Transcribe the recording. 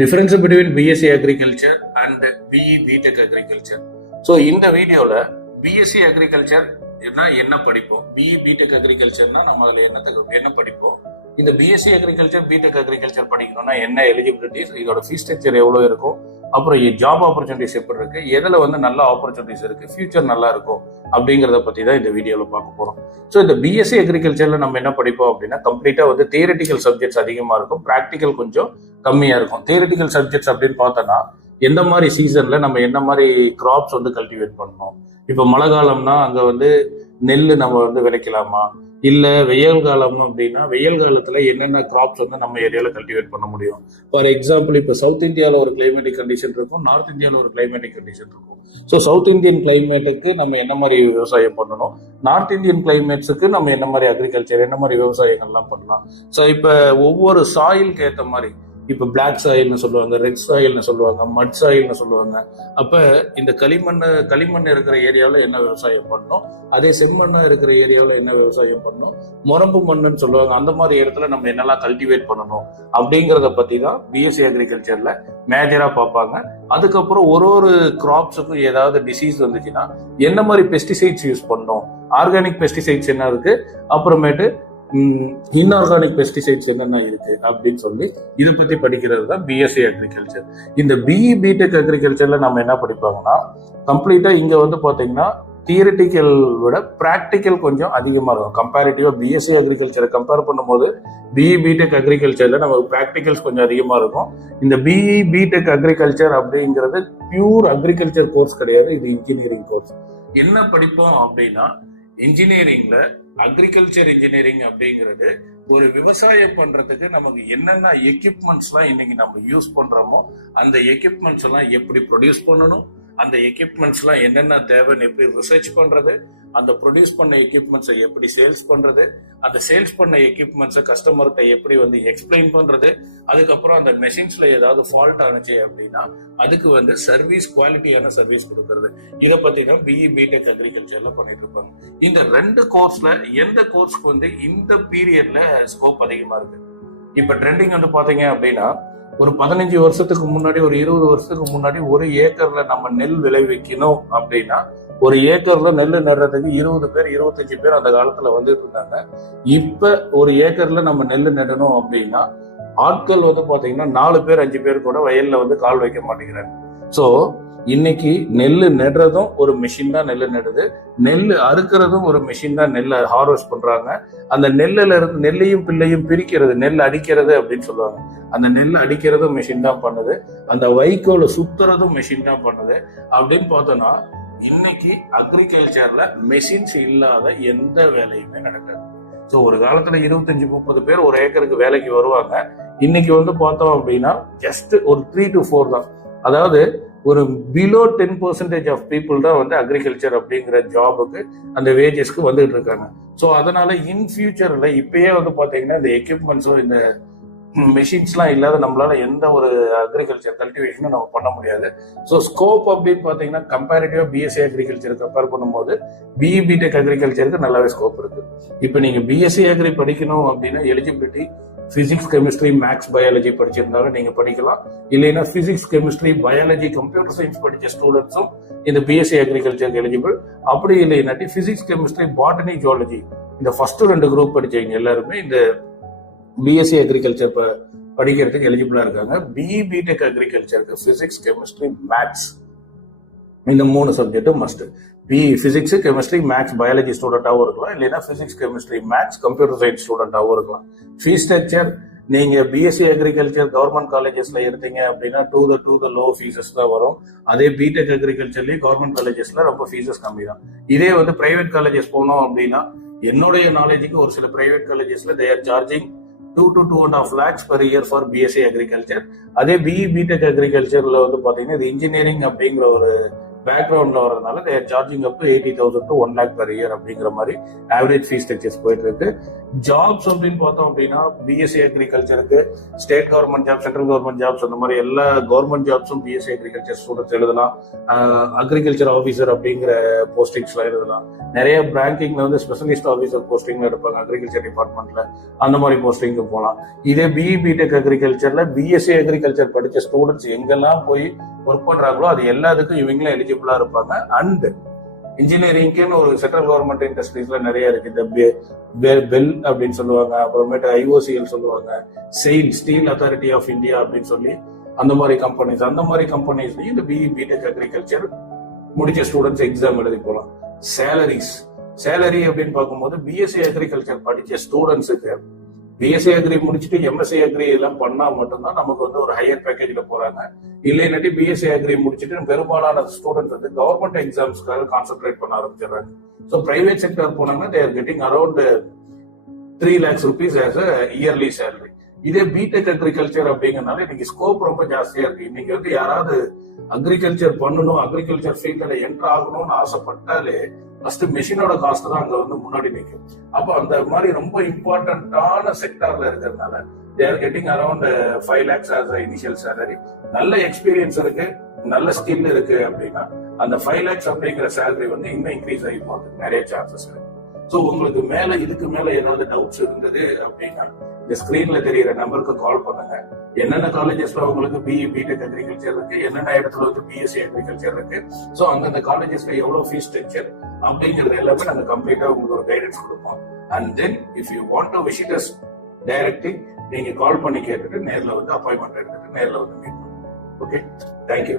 Difference between BSc Agriculture and BE BTech Agriculture. So இந்த வீடியோவில் BSc agriculture என்ன படிப்போம், பிஇ பிடெக் அக்ரிகல்ச்சர்னா நம்ம அதில் என்ன படிப்போம், இந்த பிஎஸ்சி அக்ரிகல்ச்சர் பிடெக் அக்ரிகல்ச்சர் படிக்கணும்னா என்ன எலிஜிபிலிட்டிஸ், இதோட ஃபீஸ் ஸ்ட்ரக்சர் எவ்வளோ இருக்கும், அப்புறம் ஜாப் ஆப்பர்ச்சுனிட்டிஸ் எப்படி இருக்கு, எதில் நல்ல ஆப்பர்ச்சுனிட்டிஸ் இருக்கு, ஃபியூச்சர் நல்லா இருக்கும் அப்படிங்கிறத பற்றி தான் இந்த வீடியோவில் பார்க்க போகிறோம். ஸோ இந்த பிஎஸ்சி அக்ரிகல்ச்சரில் நம்ம என்ன படிப்போம் அப்படின்னா கம்ப்ளீட்டாக தியரிட்டிக்கல் சப்ஜெக்ட்ஸ் அதிகமாக இருக்கும், ப்ராக்டிக்கல் கொஞ்சம் கம்மியாக இருக்கும். தியரிட்டிக்கல் சப்ஜெக்ட்ஸ் அப்படின்னு பார்த்தோன்னா எந்த மாதிரி சீசன்ல நம்ம என்ன மாதிரி கிராப்ஸ் கல்டிவேட் பண்ணணும். இப்போ மழை காலம்னா அங்க நெல் நம்ம விளைக்கலாமா, இல்ல வெயில் காலமா அப்படின்னா வெயில் காலத்துல என்னென்ன கிராப்ஸ் நம்ம ஏரியால கல்டிவேட் பண்ண முடியும். ஃபார் எக்ஸாம்பிள் இப்போ சவுத் இந்தியாவில் ஒரு கிளைமேட்டிக் கண்டிஷன் இருக்கும், நார்த் இந்தியாவில் ஒரு கிளைமேட்டிக் கண்டிஷன் இருக்கும். ஸோ சவுத் இந்தியன் கிளைமேட்டுக்கு நம்ம என்ன மாதிரி விவசாயம் பண்ணணும், நார்த் இந்தியன் கிளைமேட்ஸுக்கு நம்ம என்ன மாதிரி அக்ரிகல்ச்சர், என்ன மாதிரி விவசாயங்கள்லாம் பண்ணலாம். ஸோ இப்போ ஒவ்வொரு சாயிலுக்கு ஏற்ற மாதிரி, இப்போ பிளாக் சாயில்னு சொல்லுவாங்க, ரெட் சாயில்னு சொல்லுவாங்க, மட் சாயில்னு சொல்லுவாங்க. அப்போ இந்த களிமண் இருக்கிற ஏரியாவில் என்ன விவசாயம் பண்ணணும், அதே செம்மண்ணா இருக்கிற ஏரியாவில் என்ன விவசாயம் பண்ணணும், முரம்பு மண்ணுன்னு சொல்லுவாங்க, அந்த மாதிரி இடத்துல நம்ம என்னெல்லாம் கல்டிவேட் பண்ணணும் அப்படிங்கிறத பற்றி தான் பிஎஸ்சி அக்ரிகல்ச்சரில் மேஜராக பார்ப்பாங்க. அதுக்கப்புறம் ஒரு கிராப்ஸுக்கும் ஏதாவது டிசீஸ் வந்துச்சுன்னா என்ன மாதிரி பெஸ்டிசைட்ஸ் யூஸ் பண்ணணும், ஆர்கானிக் பெஸ்டிசைட்ஸ் என்ன இருக்கு, அப்புறமேட்டு இன்ஆர்கானிக் பெஸ்டிசைட்ஸ் என்னென்ன இருக்கு அப்படின்னு சொல்லி இதை பத்தி படிக்கிறது தான் பிஎஸ்சி அக்ரிகல்ச்சர். இந்த பிஇ பிடெக் அக்ரிகல்ச்சர்ல நம்ம என்ன படிப்பாங்கன்னா கம்ப்ளீட்டா இங்க பாத்தீங்கன்னா தியரிட்டிக்கல் விட பிராக்டிக்கல் கொஞ்சம் அதிகமா இருக்கும். கம்பேரிட்டிவா பிஎஸ்சி அக்ரிகல்ச்சரை கம்பேர் பண்ணும்போது பிஇ பிடெக் அக்ரிகல்ச்சர்ல நமக்கு பிராக்டிகல்ஸ் கொஞ்சம் அதிகமா இருக்கும். இந்த பிஇ பிடெக் அக்ரிகல்ச்சர் அப்படிங்கிறது பியூர் அக்ரிகல்ச்சர் கோர்ஸ் கிடையாது, இது இன்ஜினியரிங் கோர்ஸ். என்ன படிப்போம் அப்படின்னா இன்ஜினியரிங்ல அக்ரிகல்ச்சர் இன்ஜினியரிங் அப்படிங்கிறது ஒரு விவசாயம் பண்றதுக்கு நமக்கு என்னென்ன எக்யூப்மெண்ட்ஸ்லாம் இன்னைக்கு நம்ம யூஸ் பண்றோமோ அந்த எக்யூப்மெண்ட்ஸ் எல்லாம் எப்படி ப்ரொடியூஸ் பண்ணணும், அந்த எக்யூப்மெண்ட்ஸ்லாம் என்னென்ன தேவைன்னு எப்படி ரிசர்ச் பண்றது, அந்த ப்ரொடியூஸ் பண்ண எக்யூப்மெண்ட்ஸை எப்படி சேல்ஸ் பண்றது, அந்த சேல்ஸ் பண்ண எக்யூப்மெண்ட்ஸை கஸ்டமர்கிட்ட எப்படி எக்ஸ்பிளைன் பண்றது, அதுக்கப்புறம் அந்த மெஷின்ஸ்ல ஏதாவது ஃபால்ட் ஆனிச்சு அப்படின்னா அதுக்கு சர்வீஸ், குவாலிட்டியான சர்வீஸ் கொடுக்கறது. இதை பத்தி தான் பிஇ பிடெக் அக்ரிகல்ச்சர்ல பண்ணிட்டு இருப்பாங்க. இந்த ரெண்டு கோர்ஸ்ல எந்த கோர்ஸ்க்கு இந்த பீரியட்ல ஸ்கோப் அதிகமா இருக்கு. இப்ப ட்ரெண்டிங் பாத்தீங்க அப்படின்னா ஒரு 15 வருஷத்துக்கு முன்னாடி, ஒரு 20 வருஷத்துக்கு முன்னாடி ஒரு ஏக்கர்ல நம்ம நெல் விளைவிக்கணும் அப்படின்னா ஒரு ஏக்கர்ல நெல் நடுறதுக்கு 20 பேர் 25 பேர் அந்த காலத்துல வந்துட்டு இருந்தாங்க. இப்ப ஒரு ஏக்கர்ல நம்ம நெல் நடணும் அப்படின்னா ஆட்கள் பாத்தீங்கன்னா 4 பேர் 5 பேர் கூட வயல்ல கால் வைக்க மாட்டேங்கிறாங்க. ஸோ இன்னைக்கு நெல் நடுறதும் ஒரு மிஷின் தான் நெல் நடுது, நெல் அறுக்கிறதும் ஒரு மிஷின் தான் நெல்லை ஹார்வெஸ்ட் பண்றாங்க. அந்த நெல்லுல இருந்து நெல்லையும் பிள்ளையும் பிரிக்கிறது, நெல் அடிக்கிறது அப்படின்னு சொல்லுவாங்க, அந்த நெல் அடிக்கிறதும் மிஷின் தான் பண்ணுது, அந்த வைக்கோல சுத்துறதும் மிஷின் தான் பண்ணுது. அப்படின்னு பார்த்தோம்னா இன்னைக்கு அக்ரிகல்ச்சர்ல மெஷின்ஸ் இல்லாத எந்த வேலையுமே நடக்காது. ஸோ ஒரு காலத்துல 25-30 பேர் ஒரு ஏக்கருக்கு வேலைக்கு வருவாங்க. இன்னைக்கு பார்த்தோம் அப்படின்னா ஜஸ்ட் ஒரு 3 to 4 தான். அதாவது ஒரு பிலோ 10% ஆஃப் பீப்புள் தான் அக்ரிகல்ச்சர் அப்படிங்கிற ஜாபுக்கு அந்த வேஜஸ்க்கு வந்துட்டு இருக்காங்க. ஸோ அதனால இன் ஃபியூச்சர்ல இப்பயே பாத்தீங்கன்னா இந்த எக்யூப்மெண்ட்ஸோ இந்த மெஷின்ஸ்லாம் இல்லாத நம்மளால எந்த ஒரு அக்ரிகல்ச்சர் கல்டிவேஷனும் நம்ம பண்ண முடியாது. ஸோ ஸ்கோப் அப்படின்னு பார்த்தீங்கன்னா கம்பேரிட்டிவா பிஎஸ்சி அக்ரிகல்ச்சர் கம்பேர் பண்ணும்போது பிஇ பிடெக் அக்ரிகல்ச்சருக்கு நல்லாவே ஸ்கோப் இருக்கு. இப்போ நீங்க பிஎஸ்சி அக்ரி படிக்கணும் அப்படின்னா eligibility physics, chemistry, maths, biology படிச்சிருந்தாலும் நீங்க படிக்கலாம். இல்லைன்னா physics, chemistry, biology, computer science படிச்ச ஸ்டூடெண்ட்ஸும் இந்த பிஎஸ்சி அக்ரிகல்ச்சருக்கு எலிஜிபிள். அப்படி இல்லைன்னாட்டி பிசிக்ஸ், கெமிஸ்ட்ரி, பாட்டனி, ஜுவாலஜி இந்த ஃபர்ஸ்ட் 2 குரூப் படிச்சவங்க எல்லாருமே இந்த பிஎஸ்சி அக்ரிகல்ச்சர் படிக்கிறதுக்கு எலிஜிபிளா இருக்காங்க. பிஇ பிடெக் அக்ரிகல்ச்சருக்கு பிசிக்ஸ், கெமிஸ்ட்ரி, மேத்ஸ் இந்த 3 சப்ஜெக்டும் must. Physics, chemistry, maths, biology ஸ்டூடெண்டாகவும் இருக்கலாம், இல்லைன்னா physics, chemistry, maths, computer science ஸ்டூடெண்டாகவும் இருக்கலாம். ஃபீஸ் ஸ்ட்ரக்சர் நீங்க பிஎஸ்சி அக்ரிகல்ச்சர் கவர்மெண்ட் காலேஜஸ்ல எடுத்தீங்க அப்படின்னா டூ த லோ ஃபீஸஸ் தான் வரும். அதே பிடெக் அக்ரிகல்ச்சர்லயே கவர்மெண்ட் காலேஜஸ்ல ரொம்ப ஃபீஸஸ் கம்மி தான். இதே பிரைவேட் காலேஜஸ் போனோம் அப்படின்னா என்னுடைய நாலேஜுக்கு ஒரு சில பிரைவேட் காலேஜஸ்ல they are charging 2 to 2.5 lakhs per year for BSc agriculture. அதே பிஇ பிடெக் அக்ரிகல்ச்சர்ல பாத்தீங்கன்னா இது இன்ஜினியரிங் அப்படிங்கிற ஒரு பேக்ரவுண்ட்ல வரதுனால தேர் charging up to 80,000 to 1 lakh per year அப்படிங்கிற மாதிரி ஆவரேஜ் ஃபீஸ் ஸ்ட்ரக்சர்ஸ் போயிட்டு இருக்கு. ஜாப்ஸ் அப்படின்னு பார்த்தோம் அப்படின்னா பிஎஸ்சி அக்ரிகல்ச்சருக்கு state government job, central government jobs, அந்த மாதிரி எல்லா கவர்மெண்ட் ஜாப்ஸும் பிஎஸ்சி அக்ரிகல்ச்சர் ஸ்டூடெண்ட்ஸ் எழுதலாம். அக்ரிகல்ச்சர் ஆஃபீஸர் அப்படிங்கிற போஸ்டிங்ஸ்லாம் எழுதலாம். நிறைய பேங்கிங்ல வந்து ஸ்பெஷலிஸ்ட் ஆஃபீஸர் போஸ்டிங்ல எடுப்பாங்க அக்ரிகல்ச்சர் டிபார்ட்மெண்ட்ல, அந்த மாதிரி போஸ்டிங்க்கு போகலாம். இதே பிஇ பிடெக் அக்ரிகல்ச்சர்ல பிஎஸ்சி அக்ரிகல்ச்சர் படிச்ச ஸ்டூடெண்ட்ஸ் எங்கெல்லாம் போய் ஒர்க் பண்றாங்களோ அது எல்லாத்துக்கும் இவங்களும் எலிஜிபிளா இருப்பாங்க. அண்ட் இன்ஜினியரிங்க்குன்னு ஒரு சென்ட்ரல் கவர்மெண்ட் இண்டஸ்ட்ரீஸ்ல நிறைய இருக்கு. இந்த பெல் அப்படின்னு சொல்லுவாங்க, அப்புறமேட்டு ஐஓசிஎல் சொல்லுவாங்க, SAIL Steel Authority of India அப்படின்னு சொல்லி அந்த மாதிரி கம்பெனிஸ்லயும் இந்த பிஇ பிடெக் அக்ரிகல்ச்சர் முடிச்ச ஸ்டூடெண்ட்ஸ் எக்ஸாம் எழுதி போகலாம். சேலரி அப்படின்னு பார்க்கும்போது பிஎஸ்சி அக்ரிகல்ச்சர் படிச்ச ஸ்டூடெண்ட்ஸுக்கு பிஎஸ்சி அக்ரி முடிச்சுட்டு எம்எஸ்சி அக்ரி எல்லாம் பண்ணா மட்டும்தான் நமக்கு வந்து ஒரு ஹையர் பேக்கேஜ்ல போறாங்க. இல்லைன்னாட்டி பிஎஸ்சி அக்ரி முடிச்சுட்டு பெரும்பாலான ஸ்டூடெண்ட்ஸ் வந்து கவர்மெண்ட் எக்ஸாம்ஸ்க்காக கான்சென்ட்ரேட் பண்ண ஆரம்பிச்சிடுறாங்க. ஸோ பிரைவேட் செக்டர் போனாங்கன்னா they are getting around 3 lakhs rupees as a yearly salary. இதே பிடெக் அக்ரிகல்ச்சர் அப்படிங்கறதுனால இன்னைக்கு ஸ்கோப் ரொம்ப ஜாஸ்தியா இருக்கு. இன்னைக்கு வந்து யாராவது அக்ரிகல்ச்சர் பண்ணணும், அக்ரிகல்ச்சர் ஃபீல்ட்ல என்டர் ஆகணும்னு ஆசைப்பட்டாலே ஃபர்ஸ்ட் மெஷினோட காஸ்ட் தான் அங்க வந்து முன்னாடி நிற்கும். அப்போ அந்த மாதிரி ரொம்ப இம்பார்ட்டன்டான செக்டர்ல இருக்கிறதுனால they are getting around 5 lakhs as a initial salary. நல்ல எக்ஸ்பீரியன்ஸ் இருக்கு, நல்ல ஸ்கில் இருக்கு அப்படின்னா அந்த 5 lakhs அப்படிங்கிற சேலரி வந்து இன்னும் இன்க்ரீஸ் ஆகி போறதுக்கு நிறைய சான்சஸ் இருக்கு. ஸோ உங்களுக்கு மேல இதுக்கு மேல ஏதாவது டவுட்ஸ் இருந்தது அப்படின்னா இந்த ஸ்கிரீன்ல தெரியுற நம்பருக்கு கால் பண்ணுங்க. என்னென்ன காலேஜஸ்ல உங்களுக்கு பிஇ பிடெக் அக்ரிகல்ச்சர் இருக்கு, என்னென்ன இடத்துல வந்து பிஎஸ்சி அக்ரிகல்ச்சர் இருக்கு, ஸோ அந்தந்த காலேஜஸ்ல எவ்வளவு ஃபீஸ் ஸ்ட்ரக்சர் அப்படிங்கிறது எல்லாமே நாங்கள் கம்ப்ளீட்டா உங்களுக்கு ஒரு கைடன்ஸ் கொடுப்போம். And then if you want to visit us directly நீங்க கால் பண்ணி கேட்டுட்டு நேர்ல வந்து அப்பாயின்மெண்ட் எடுத்துட்டு நேர்ல வந்து மீட் பண்ணுங்க. Okay, thank you.